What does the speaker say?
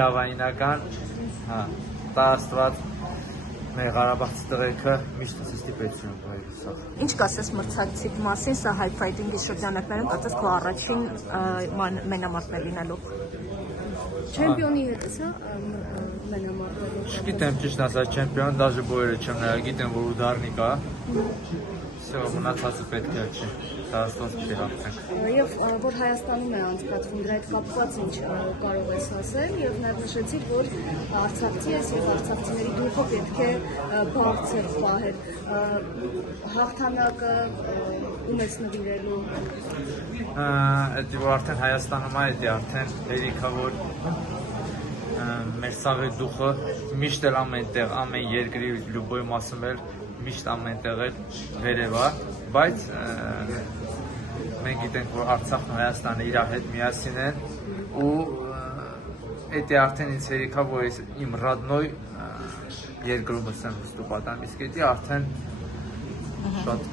Լավայնական, հա, տարստված մեր Ղարաբաղցի տղերքը միշտ ստիպեցություն կայացավ։ Ինչ կասես մրցակցի մասին, սա հայ ֆայթինգի շրջանակներում կարծես քո առաջին մենամարտն է լինելու։ Չեմպիոնի հետ է մենամարտը։ Չգիտեմ ճիշտ ասած չեմպիոն, դաժե բոյերը չեմ նայել, գիտեմ որ ուդարնիկ է։ Всё, մնացածը պետք է չի, Տարստված պիտի հաղթենք։ Եվ որ Հայաստանում է անցկացվում, դրա հետ կապված ինչ կարող ես ասել, եւ նաեւ նշեցիր, որ արցախցի ես եւ արցախցիների դուխը պետք է բարձր պահել։ Հաղթանակը ում ես նվիրելու։ Դա որ արդեն Հայաստանում է, դա արդեն հերիքա որ մեր սաղի դուխը միշտ էլ ամենտեղ, ամեն երկրի լուբոյ մասում էլ միշտ ամենտեղ էլ վերև է, բայց մենք գիտենք, որ Արցախն ու Հայաստանը իրար հետ միասին են ու դա արդեն ինձ հերիքա, որ իմ ռադնոյ երկրում եմ վստուպատան, իսկ դա արդեն շատ